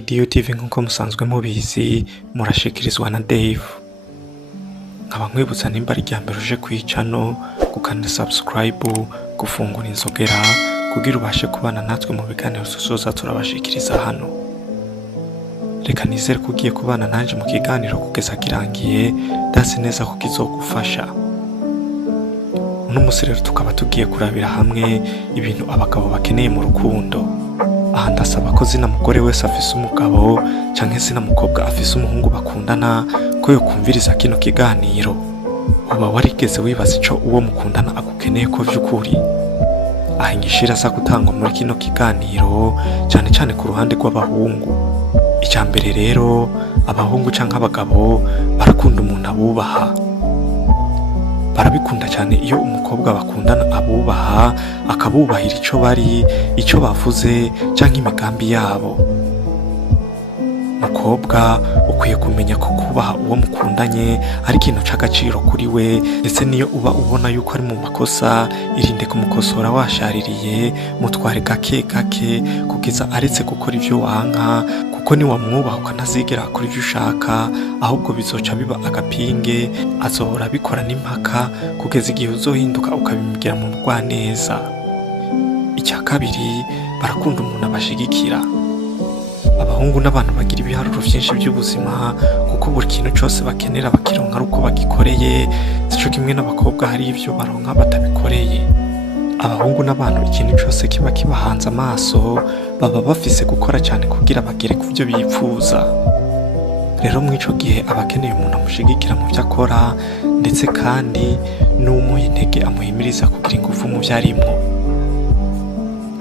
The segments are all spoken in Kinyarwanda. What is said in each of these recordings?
Idio TV nk'uko musanzwe mubizi murashikirizwa na Dave. Nkaba nkwibutsa nimba ari ryambere uje kwicano gukanda subscribe, gufungura inzogera kugira ubashe kubana natwe mu biganiro tuzoza turabashikiriza hano. Reka nizere ko ugiye kubana nanje mu kiganiro kugeza kirangiye, ndasi neza ko kizogufasha. Uno musi rero tukaba tugiye kurabira hamwe ibintu abagabo bakeneye mu rukundo. Aha ndasaba ko zina mugore wese afise umugabo canke zina mukobwa afise umuhungu bakundana ko yokumviriza kino kiganiro. Uba warigeze wibaza ico uwo mukundana agukeneye ko vy'ukuri? Aha inyishira za gutangwa muri kino kiganiro cane cane ku ruhande rw'abahungu. Icya mbere rero, abahungu canke abagabo barakunda umuntu abubaha. Barabikunda cyane iyo umukobwa bakundana abubaha, akabubahira ico bari, ico bavuze canke imigambi yabo. Mukobwa ukwiye kumenya ko kubaha uwo mukundanye ari ikintu c'agaciro kuri we, ndetse niyo uba ubona yuko ari mu makosa, irinde kumukosora washaririye, mutware gake gake kugeza aretse gukora ivyo wanka, kuko ni wamwubaha ukanazigera akora ivyo ushaka, ahubwo bizoca biba agapinge, azohora abikora n'impaka kugeza igihe uzohinduka ukabimubwira mu bugwaneza. Icya kabiri, barakunda umuntu abashigikira. Abahungu n'abantu bagira ibiharuro vyinshi by'ubuzima, kuko buri kintu cyose bakenera bakironka ari uko bagikoreye, sico kimwe n'abakobwa hari ivyo baronka batabikoreye. Abahungu n'abantu ikintu cyose kiba kibahanze amaso, baba bafise gukora cyane kugira bagere ku byo bipfuza. Rero mw'ico gihe abakeneye umuntu amushigikira mu byo akora, ndetse kandi n'umuha intege amuhimiriza kugira ingufu mu byo arimwo.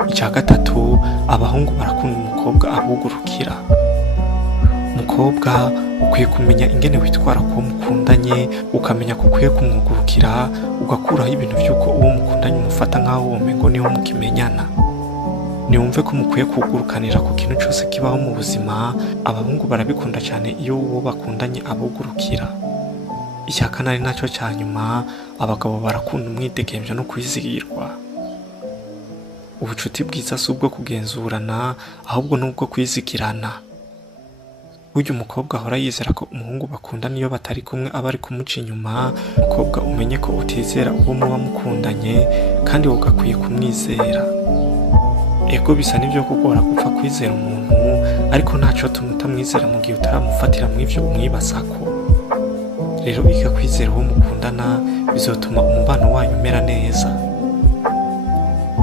Icya gatatu, abahungu barakunda umukobwa abugurukira. Umukobwa ukwiye kumenya ingene witwara kuwo mukundanye, ukamenya ko ukwiye kumwugurukira, ugakuraho ibintu by'uko uwo mukundanye umufata nk'aho womengo niho mukimenyana. Niwumve ko mukwiye kugurukanira ku kintu cyose kibaho mu buzima. Abahungu barabikunda cyane iyo uwo bakundanye abugurukira. Icya kane ari nacyo cya nyuma, abagabo barakunda umwidegemvyo no kwizigirwa. Ubucuti bwiza si ubwo kugenzurana, ahubwo n'ubwo kwizigirana. Burya umukobwa ahora yizera ko umuhungu bakundana iyo batari kumwe aba ari kumuca inyuma. Umukobwa umenye ko utizera uwo muba mukundanye, kandi ugakwiye kumwizera. Ego bisa n'ivyo kugora gupfa kwizera umuntu, ariko ntaco tuma utamwizera mu gihe utaramufatira mw'ivyo umwibazako. Rero iga kwizera uwo mukundana, bizotuma umubano wanyu umera neza.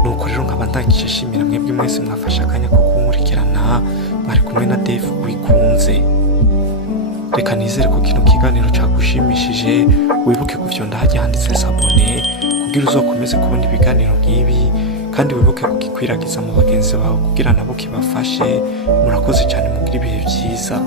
Nuko rero nkaba ndangije shimira mwebwe mwese mwafashe akanya ko kunkurikirana, mwari kumwe na Dave wikunze. Reka nizere ko kino kiganiro cagushimishije, wibuke kufyonda hajya handitse s'abone kugira uzokomeze kubona ibiganiro nk'ibi, kandi wibuke kugikwiragiza mu bagenzi bawe kugira nabo kibafashe. Murakoze cyane, mugira ibihe byiza.